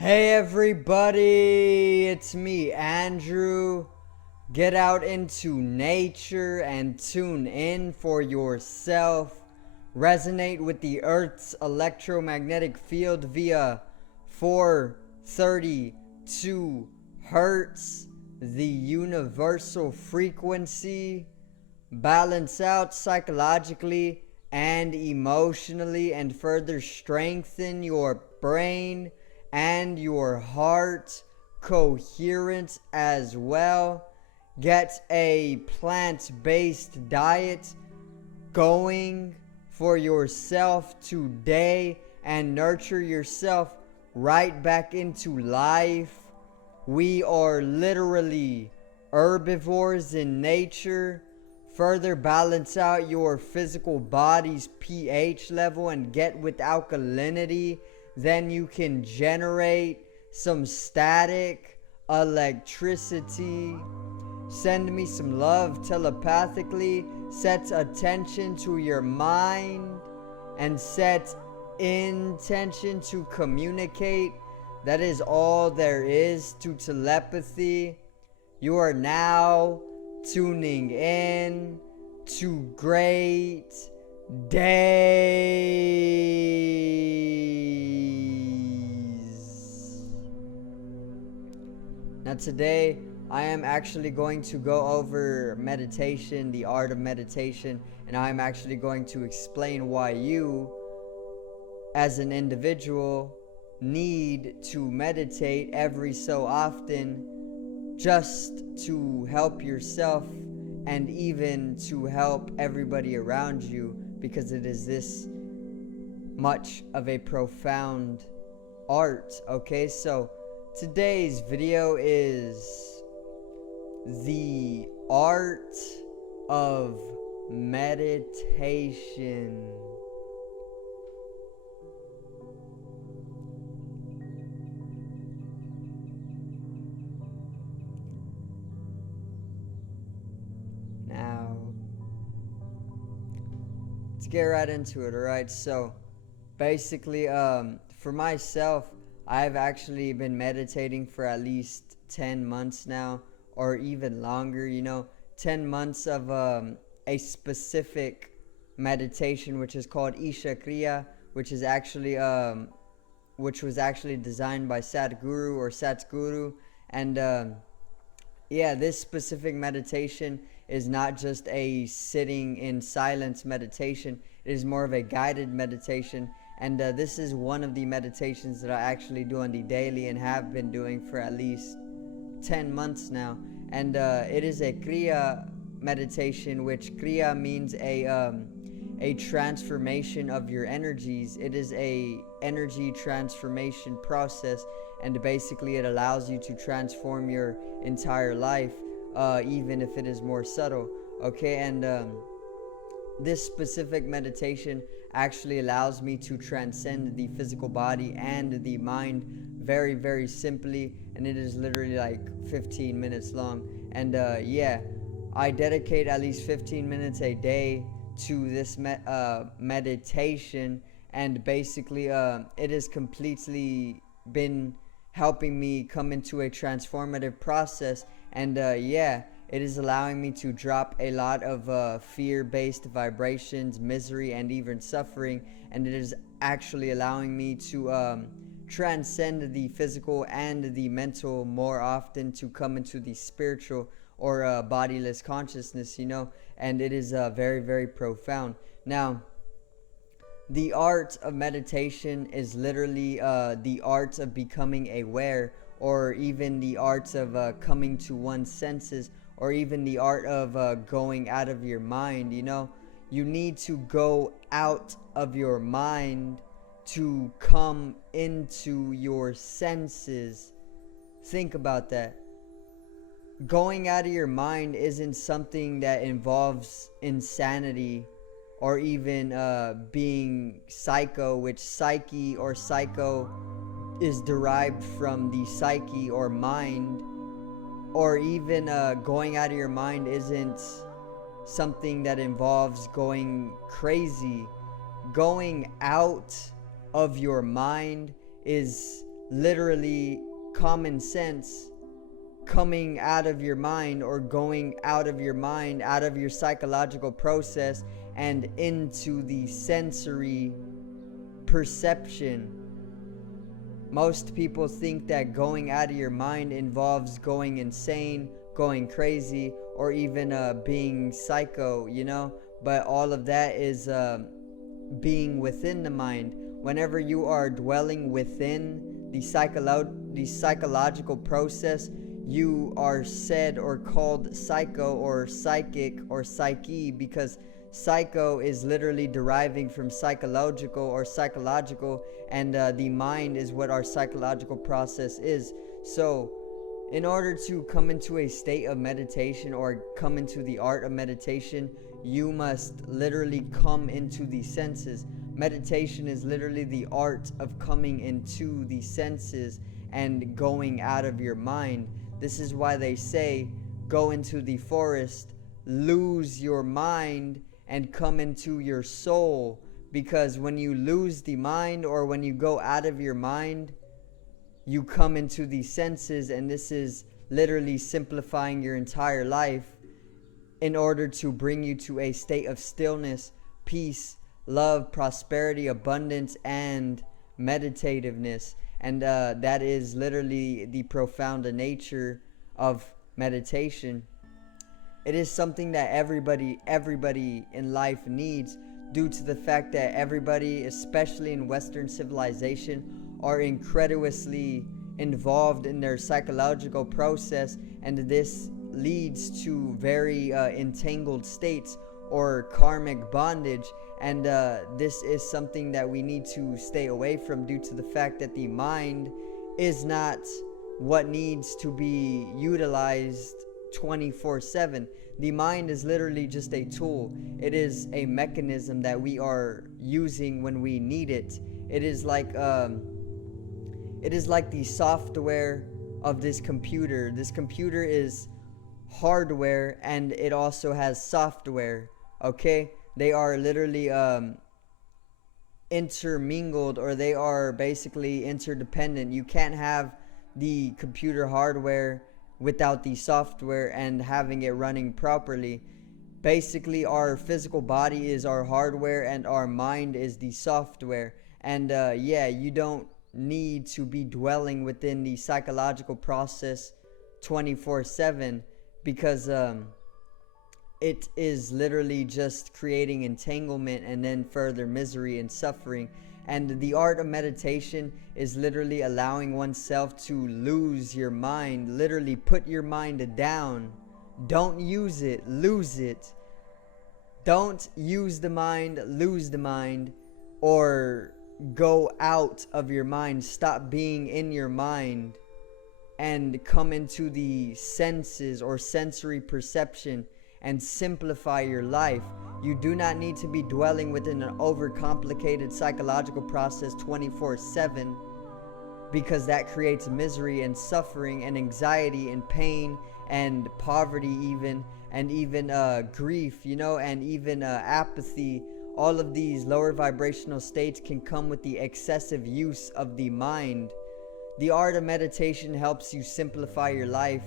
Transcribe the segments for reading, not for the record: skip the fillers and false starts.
Hey everybody, it's me, Andrew. Get out into nature and tune in for yourself. Resonate with the Earth's electromagnetic field via 432 Hertz, the universal frequency. Balance out psychologically and emotionally, and further strengthen your brain and your heart coherence as well. Get a plant-based diet going for yourself today and nurture yourself right back into life. We are literally herbivores in nature. Further balance out your physical body's pH level and get with alkalinity. Then you can generate some static electricity. Send me some love telepathically. Set attention to your mind and set intention to communicate. That is all there is to telepathy. You are now tuning in to great days. Now today I am actually going to go over meditation, the art of meditation, and I'm actually going to explain why you as an individual need to meditate every so often, just to help yourself and even to help everybody around you, because it is this much of a profound art. Okay, so today's video is the art of meditation. Now, let's get right into it, alright? So, basically, for myself, I've actually been meditating for at least 10 months now, or even longer, 10 months of a specific meditation, which is called Isha Kriya, which is actually, which was actually designed by Sadhguru or Satguru, and yeah, this specific meditation is not just a sitting in silence meditation. It is more of a guided meditation. And this is one of the meditations that I actually do on the daily and have been doing for at least 10 months now. And it is a Kriya meditation, which Kriya means a transformation of your energies. It is a energy transformation process, and basically it allows you to transform your entire life, even if it is more subtle. Okay, and this specific meditation actually allows me to transcend the physical body and the mind very, very simply, and it is literally like 15 minutes long. And yeah, I dedicate at least 15 minutes a day to this meditation, and basically it has completely been helping me come into a transformative process. And yeah, it is allowing me to drop a lot of fear-based vibrations, misery, and even suffering. And it is actually allowing me to transcend the physical and the mental more often, to come into the spiritual or bodiless consciousness, and it is very, very profound. Now, the art of meditation is literally the art of becoming aware, or even the art of coming to one's senses, or even the art of going out of your mind. You need to go out of your mind to come into your senses. Think about that. Going out of your mind isn't something that involves insanity or even being psycho, which psyche or psycho is derived from the psyche or mind. Or even going out of your mind isn't something that involves going crazy. Going out of your mind is literally common sense coming out of your mind, or going out of your mind, out of your psychological process and into the sensory perception. Most people think that going out of your mind involves going insane, going crazy, or even being psycho, but all of that is being within the mind. Whenever you are dwelling within the psychological process, you are said or called psycho or psychic or psyche, because psycho is literally deriving from psychological, and the mind is what our psychological process is. So in order to come into a state of meditation or come into the art of meditation, you must literally come into the senses. Meditation is literally the art of coming into the senses and going out of your mind. This is why they say, go into the forest, lose your mind, and come into your soul. Because when you lose the mind, or when you go out of your mind, you come into the senses, and this is literally simplifying your entire life in order to bring you to a state of stillness, peace, love, prosperity, abundance, and meditativeness. And that is literally the profound nature of meditation. It is something that everybody in life needs, due to the fact that everybody, especially in Western civilization, are incredulously involved in their psychological process, and this leads to very entangled states or karmic bondage. And this is something that we need to stay away from, due to the fact that the mind is not what needs to be utilized 24/7. The mind is literally just a tool. It is a mechanism that we are using when we need it. It is like the software of this computer. This computer is hardware, and it also has software. Okay, they are literally intermingled, or they are basically interdependent. You can't have the computer hardware without the software and having it running properly. Basically, our physical body is our hardware, and our mind is the software. And you don't need to be dwelling within the psychological process 24/7, because it is literally just creating entanglement and then further misery and suffering. And the art of meditation is literally allowing oneself to lose your mind. Literally put your mind down. Don't use it, lose it. Don't use the mind, lose the mind, or go out of your mind. Stop being in your mind and come into the senses or sensory perception and simplify your life. You do not need to be dwelling within an overcomplicated psychological process 24/7, because that creates misery and suffering and anxiety and pain and poverty even, and even grief, and even apathy. All of these lower vibrational states can come with the excessive use of the mind. The art of meditation helps you simplify your life,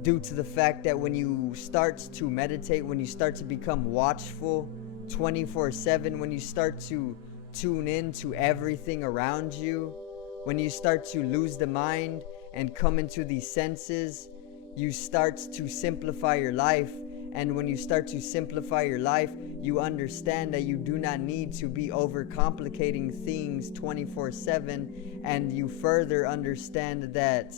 due to the fact that when you start to meditate, when you start to become watchful 24/7, when you start to tune in to everything around you, when you start to lose the mind and come into the senses, you start to simplify your life. And when you start to simplify your life, you understand that you do not need to be overcomplicating things 24/7, and you further understand that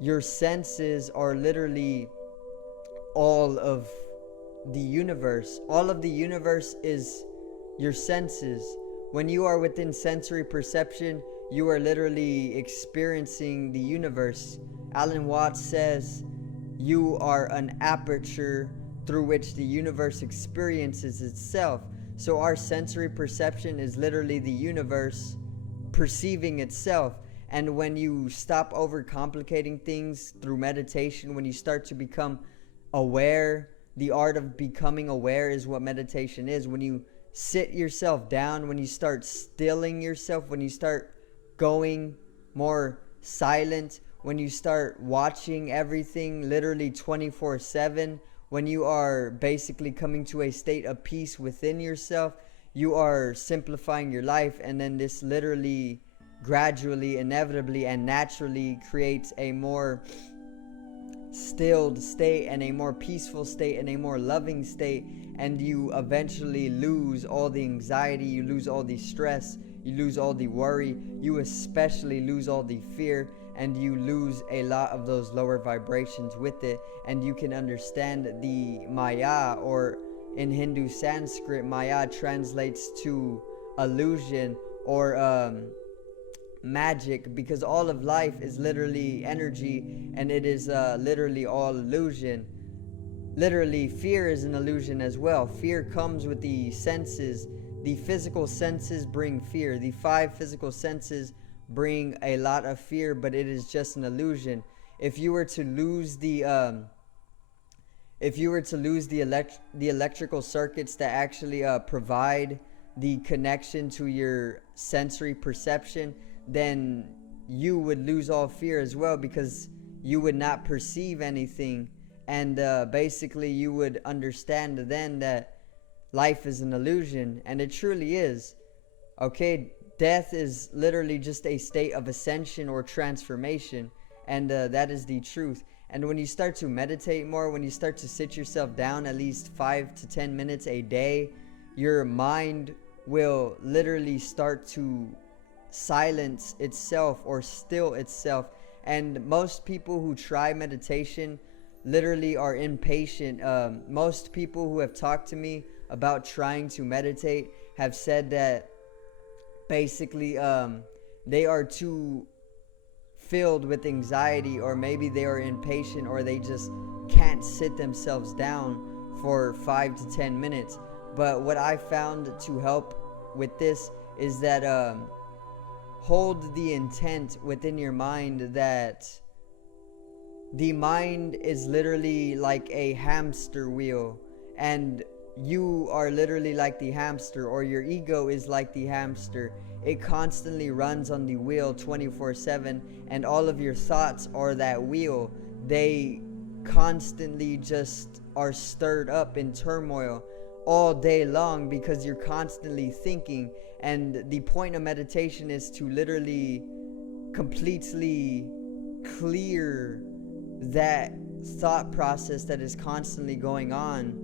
your senses are literally all of the universe. All of the universe is your senses. When you are within sensory perception, you are literally experiencing the universe. Alan Watts says, you are an aperture through which the universe experiences itself. So our sensory perception is literally the universe perceiving itself. And when you stop overcomplicating things through meditation, when you start to become aware, the art of becoming aware is what meditation is. When you sit yourself down, when you start stilling yourself, when you start going more silent, when you start watching everything literally 24/7, when you are basically coming to a state of peace within yourself, you are simplifying your life. And then this literally, gradually, inevitably, and naturally creates a more stilled state and a more peaceful state and a more loving state. And you eventually lose all the anxiety, you lose all the stress, you lose all the worry, you especially lose all the fear, and you lose a lot of those lower vibrations with it. And you can understand the Maya, or in Hindu Sanskrit, Maya translates to illusion or magic, because all of life is literally energy, and it is literally all illusion. Literally, fear is an illusion as well. Fear comes with the senses. The physical senses bring fear. The 5 physical senses bring a lot of fear, but it is just an illusion. If you were to lose the electrical circuits that actually provide the connection to your sensory perception, then you would lose all fear as well, because you would not perceive anything. And basically you would understand then that life is an illusion, and it truly is. Okay, death is literally just a state of ascension or transformation, and that is the truth. And when you start to meditate more, when you start to sit yourself down at least 5 to 10 minutes a day, your mind will literally start to silence itself or still itself. And most people who try meditation literally are impatient. Most people who have talked to me about trying to meditate have said that basically they are too filled with anxiety, or maybe they are impatient, or they just can't sit themselves down for 5 to 10 minutes. But what I found to help with this is that hold the intent within your mind that the mind is literally like a hamster wheel, and you are literally like the hamster, or your ego is like the hamster. It constantly runs on the wheel 24/7, and all of your thoughts are that wheel. They constantly just are stirred up in turmoil all day long, because you're constantly thinking. And the point of meditation is to literally completely clear that thought process that is constantly going on,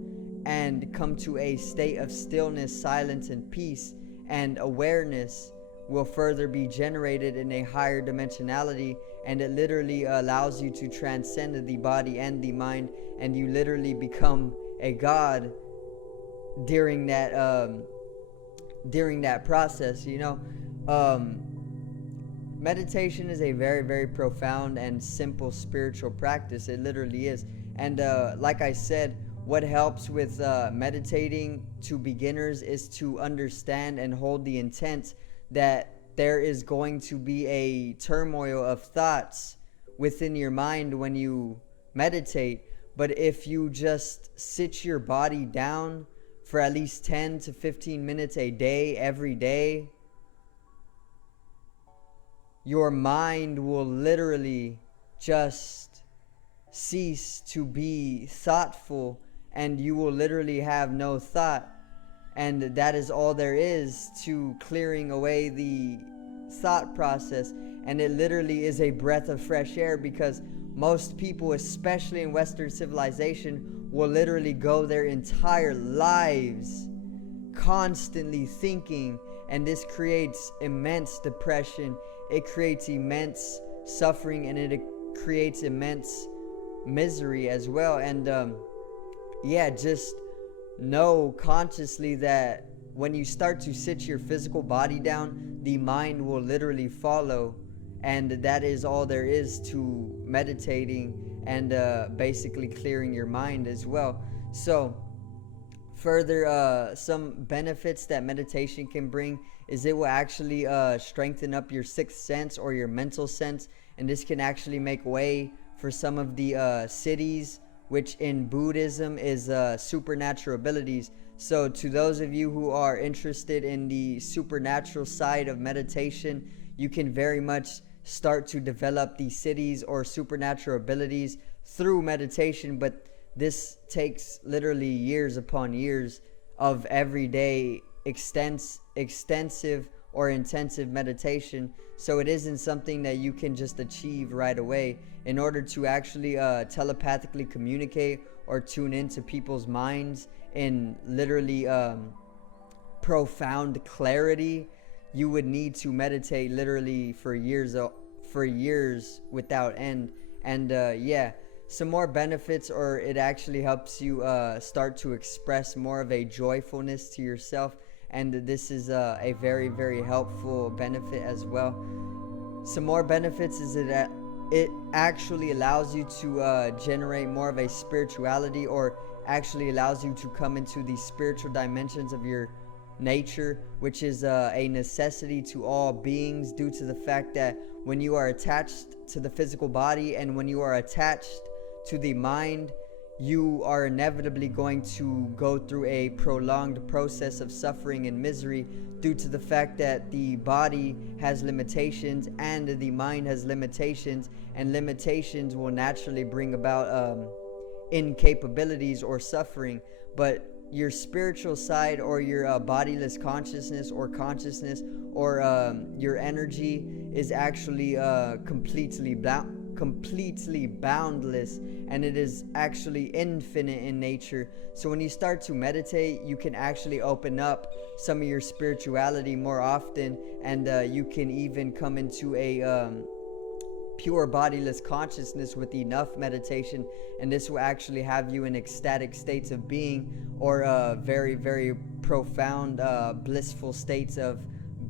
and come to a state of stillness, silence, and peace. And awareness will further be generated in a higher dimensionality, and it literally allows you to transcend the body and the mind, and you literally become a god during that process. Meditation is a very, very profound and simple spiritual practice. It literally is. And like I said, what helps with meditating to beginners is to understand and hold the intent that there is going to be a turmoil of thoughts within your mind when you meditate. But if you just sit your body down for at least 10 to 15 minutes a day, every day, your mind will literally just cease to be thoughtful, and you will literally have no thought. And that is all there is to clearing away the thought process. And it literally is a breath of fresh air, because most people, especially in Western civilization, will literally go their entire lives constantly thinking, and this creates immense depression. It creates immense suffering, and it creates immense misery as well. And just know consciously that when you start to sit your physical body down, the mind will literally follow. And that is all there is to meditating and basically clearing your mind as well. So further, some benefits that meditation can bring is it will actually strengthen up your sixth sense or your mental sense, and this can actually make way for some of the siddhis, which in Buddhism is supernatural abilities. So to those of you who are interested in the supernatural side of meditation, you can very much start to develop these siddhis or supernatural abilities through meditation. But this takes literally years upon years of everyday extensive or intensive meditation. So it isn't something that you can just achieve right away. In order to actually telepathically communicate or tune into people's minds in literally profound clarity, you would need to meditate literally for years without end. And yeah, some more benefits, or it actually helps you start to express more of a joyfulness to yourself, and this is a very, very helpful benefit as well. Some more benefits is that it actually allows you to generate more of a spirituality, or actually allows you to come into the spiritual dimensions of your nature, which is a necessity to all beings, due to the fact that when you are attached to the physical body and when you are attached to the mind, you are inevitably going to go through a prolonged process of suffering and misery, due to the fact that the body has limitations and the mind has limitations, and limitations will naturally bring about incapabilities or suffering. But your spiritual side, or your bodiless consciousness or consciousness, or your energy is actually completely boundless, and it is actually infinite in nature. So when you start to meditate, you can actually open up some of your spirituality more often, and you can even come into a pure bodiless consciousness with enough meditation, and this will actually have you in ecstatic states of being, or very, very profound blissful states of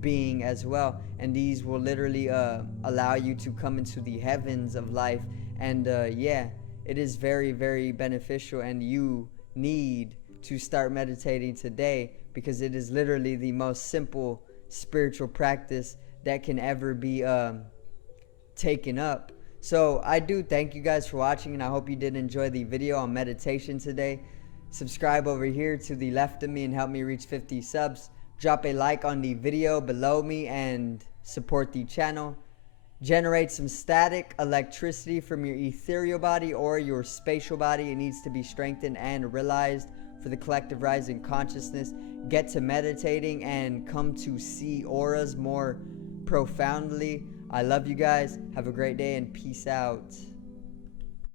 being as well. And these will literally allow you to come into the heavens of life. And yeah, it is very, very beneficial, and you need to start meditating today, because it is literally the most simple spiritual practice that can ever be taken up. So I do thank you guys for watching, and I hope you did enjoy the video on meditation today. Subscribe over here to the left of me and help me reach 50 subs. Drop a like on the video below me and support the channel. Generate some static electricity from your ethereal body or your spatial body. It needs to be strengthened and realized for the collective rise in consciousness. Get to meditating and come to see auras more profoundly. I love you guys. Have a great day and peace out.